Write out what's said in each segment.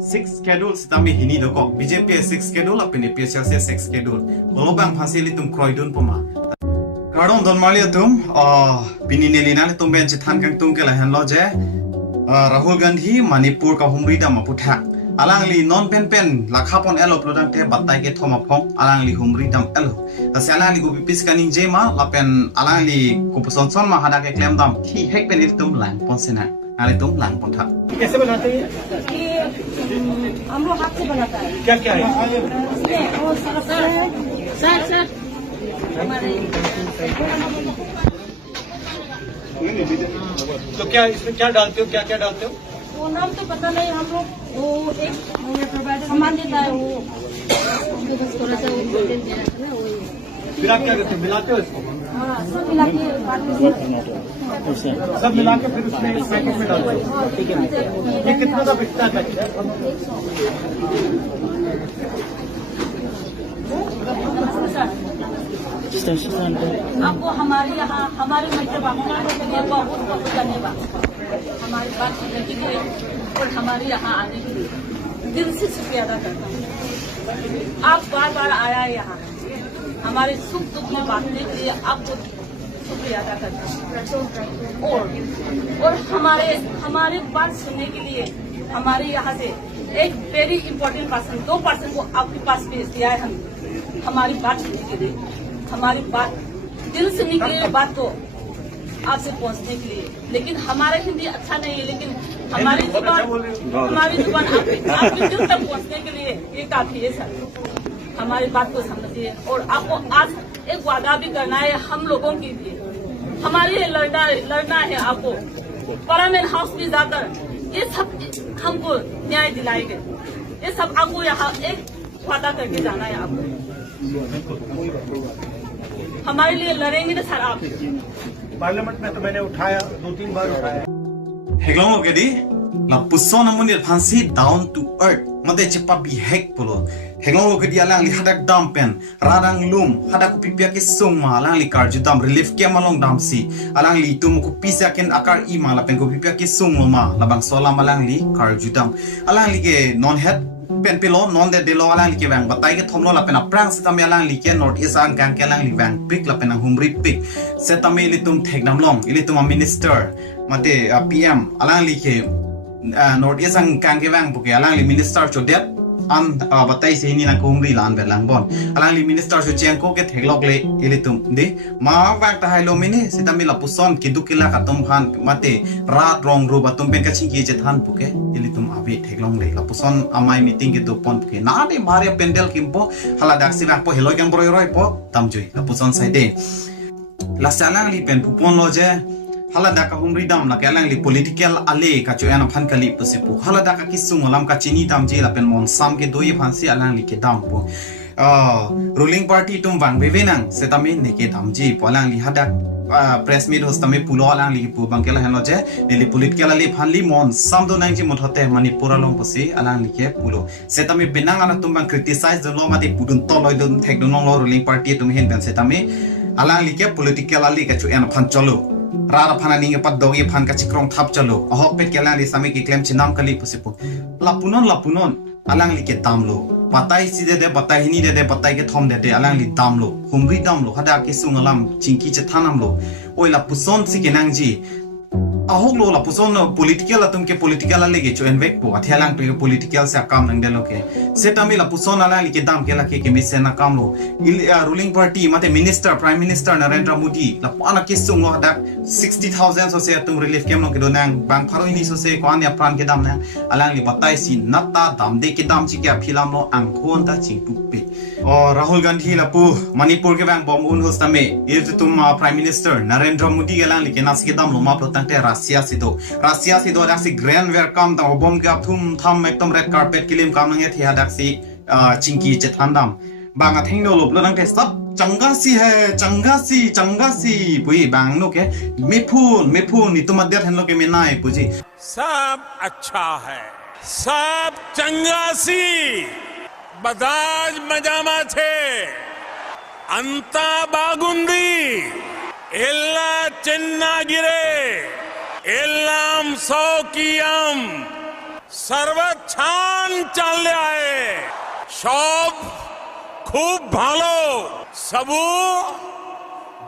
6 schedule sitami hini doko BJP 6 schedule apini APHLC 6 schedule golobang phasili tum kroidun poma kadon don malia tum pini nelina tum ben chithan kang tum ke lahan lo je Rahul Gandhi manipur ka humri da maputha alangli non pen pen lakhapon elo prodang te batai kethom aphong alangli humri dam elo asalangli go bipis kaning jema lapen alangli ko son ma hada ke claim dam thi hek pen tum lang ponsena ale tum lang pontha कैसे बनाते हैं ये हम लोग हाथ से बनाता है। क्या क्या है इसमें वो सर हमारे तो क्या इसमें क्या डालते हो क्या क्या डालते हो वो नाम तो पता नहीं हम लोग वो एक सामान देता है वो थोड़ा सा वो फिर आप क्या करते हो मिलाते हो इसको हाँ सब मिला के बाद में सब मिला के फिर उसमें पैकेट में डालते हो ये कितना का बिकता है पैकेट आपको हमारे यहाँ हमारे मतलब के लिए बहुत बहुत धन्यवाद हमारी बात सुनने के लिए और हमारे यहाँ आने के लिए दिल से शुक्रिया अदा करता हूँ। आप बार बार आया यहाँ हमारे सुख दुख में बांटने के लिए आपको शुक्रिया अदा करता हूँ और हमारे बात सुनने के लिए हमारे यहाँ से एक वेरी इम्पोर्टेंट पर्सन 2 पर्सन को आपके पास भेज दिया है हम हमारी बात सुनने के लिए हमारी बात दिल से निकले बात को आपसे पहुंचने के लिए लेकिन हमारा हिंदी अच्छा नहीं है लेकिन हमारी जुबान आपके दिल तक पहुंचने के लिए ये काफी है सर हमारी बात को समझिए और आपको आज एक वादा भी करना है हम लोगों के लिए हमारे लिए लड़ना है आपको पार्लियामेंट हाउस में जाकर ये सब हमको न्याय दिलाएंगे ये सब आपको यहाँ एक वादा करके जाना है आपको हमारे लिए लड़ेंगे ना सर आप पार्लियामेंट में तो मैंने उठाया 2-3 बार उठाया heglong ogedi la puson amunir phansi down to earth made chepa bi hek polo heglong ogedi alang li hadak dam pen radang lum hadak pipia ke sungma alang li karju dam relief ke malong dam si alang li tum ku pisa ken akar I mala pen ko pipia ke sungma labang solam alang li karju dam alang li ke non head pen pilo non de lo alang li ke bang batai ke thomlo la pen aprang sitame alang li ke north east ang kang ke alang li bang pick la pen humri pick setame li tum thegnam long ili tum minister mate PM alang li ke north east ang kang ke bang buke alang li minister chodet an batai se ni na kumri lan be lang bon alang li minister chu cheng ko ke theglok le ili tum de ma wak ta hai lo mini sitame la puson ki dukila ka tum phan mate rat rong ru ba tum pen ka chingi je than buke ili tum abi theglong le la puson amai meeting ke do pon buke na de mare pendel kimpo hala dak si bang po heloi gang broi roi po tamjui la puson sai de la salang li pen pupon lo je hala daka humri dam la kalang li political ale ka choyana phan kali pusipu hala daka kisung alam ka chini dam je la pen mon sam ke doi phansi alang li ke dam po ruling party tum wang bevenang setamin ne ke dam ji polang li hadak press meet hostame pulo alang li pu bangkela hano je li political ali phanli mon sam do nang ji mothote manipur along posi alang li ke pulo setame benang ana tum bang criticize do lo ma de pudun to loi do thek do no ruling party tum hen ben setame alang li ke political ali ka choyana phan cholo rara phana ninge pat dogi phan ka chikrong thap chalo ahok pet kelang li same ki claim chinam kali pusipu lapunon alang li ke damlo batai si de batai hini de batai ke thom de alang li damlo humri damlo hada ke sungalam chingki che thanam lo oila puson si ke nangji ahok lo la puson political atum ke political ale ge cho envek po athalang to political sa kam nang de lo ke setami la puson ala li ke dam ke la ke mission na kam lo ruling party mate minister prime minister Narendra Modi la pana ke sung lo dak 60000 so se atum relief kem lo ke do nang bang pharoi ni so se ko an ya pran ke dam na alang li batai si natta dam de ke dam chi ke philam lo ang khon ta ching pu pe Rahul Gandhi la pu manipur ke bang bom un hostame ir tum prime minister Narendra Modi ke lang li ke nas ke dam lo ma protang te Russia sido daksi grand welcome ta bom ga thum tham ekdom red carpet kilim kam nang thia daksi chingki che thandam banga thengno lop lo nang te sab changa si pui bang no ke methun ni tuma der hen lo ke menai puji सब अच्छा है सब चंगा सी बदाज मजामा छे अंता बागुंदी एल्ला चिन्नागिरे एल्लाम सौकियम सर्वच्छान চাললে আয়ে সব খুব ভালো সবু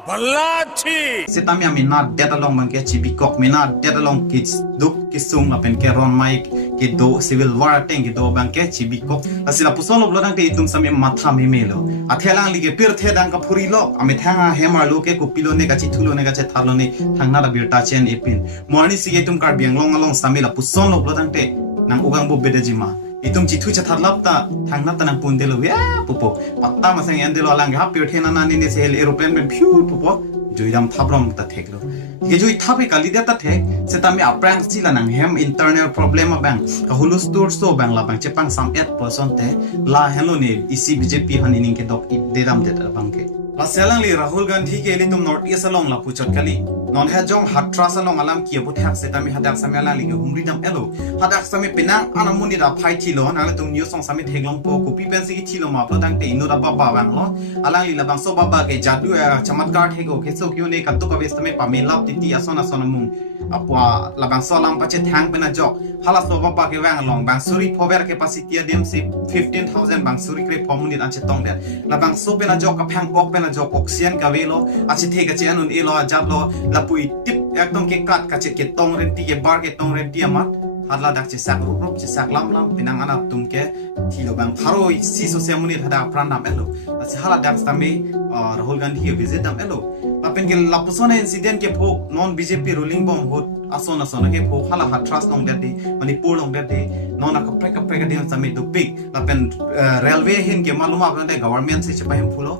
বল্লাছি Sitami ami na data long bang ke chibi kok mi na data long kids duk kisung apen ke ron mic ke do civil war teng ke do bang ke chibi kok asila puson lo dang te itum sami matha mi melo athelang li ke pirthe dang ka phuri lo ami thanga hemar lo ke kupilo ne ka chi thulo ne ka che thalo ne thangna la bir ta chen epin morni sige tum kar biang long long sami la puson lo dang te nang ugang bo bedajima itum chi thu cha tharlap ta thangna ta nang pun de lo ya pupo patta ma sang yan de lo lang ha pirthe na na ni se aeroplane ben phu pupo joidam thabrom ta theklo ke joi thabe kali da ta thek setami aprang sila nang hem internal problem bang ka hulus tur so bang la bang chepang sam 8% te la hello ne isi BJP hanin ke dok deram de bang ke aselang li Rahul Gandhi ke li tum north east along la puchot kali non ha jong hatra salong alam ki bu thak setami hadak samela li ke humri dam elo hadak sami pinang anamuni da phai thilo na la tum new song sami theglong po kupi pen si thilo ma pro dang te inu da baba bang lo alang li la bang so baba ke jadu chamatkar thego ke so kyu ne ka to ka bestame pa me lap ti asona sona mung apwa la bang so lam pa che thang pena jok hala so baba ke wang long bang suri phover capacity dem si 15000 bang suri kre phomuni an che tong der la bang so pena jok ka phang ok pena jok oxygen ka velo achi the ka che anun elo jablo la pui tip ekdom ke kat ka che ke tong ren ti ke bar ke tong ren ti ama hadla dak che sak rup che sak lam pinang ana tum ke thilo bang tharo si so se muni thada pranam elo achi hala dak stame Rahul Gandhi ke visit dam elo apen ke lapusona incident ke pho non BJP ruling bom hot asona sona ke pho hala hatras nong de manipur nong de non ka preka de same to pick apen railway hin ke maluma apne government se chapa hem phulo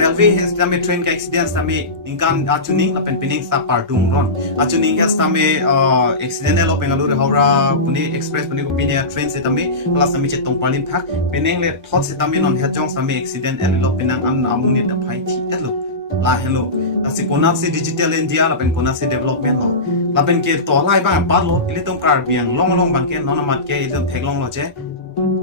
railway hin same train ka accident same inkan achuning apen pining sa partung ron achuning has same accident lo Bengaluru Howrah Pune express Pune ko pine train se tame hala same che tong palim thak pining le thot se tame non hajong same accident elo pinang an amuni da phai thi elo la hello asi konat si digital india la pen konat si development lo la pen ke to lai bang par lo ile tom kar biang long long bang ke non mat ke ile theglong lo che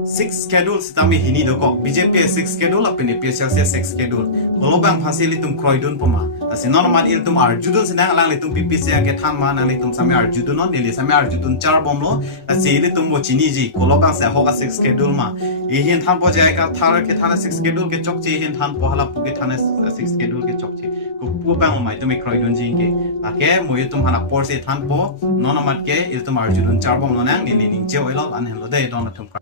6 schedule sitami hini do ko BJP 6 schedule la pen APHLC 6 schedule lo bang phasili tum kroidun poma asi non mat il tum arjudun sinang lang le tum PPC ke tham ma na le tum sami arjudun non le sami arjudun char bom lo asi ile tum mo chini ji ko lo bang se hoga 6 schedule ma e hin tham po jai ka thar ke thana 6 schedule ke chok che hin than po hala pu ke thana 6 schedule ke chok che ko pu bang mai tum kroidun ji ke la ke mo ye tum hana por se than po non mat ke il tum arjudun char bom lo nang ni ning che oi lo an hen lo de don tum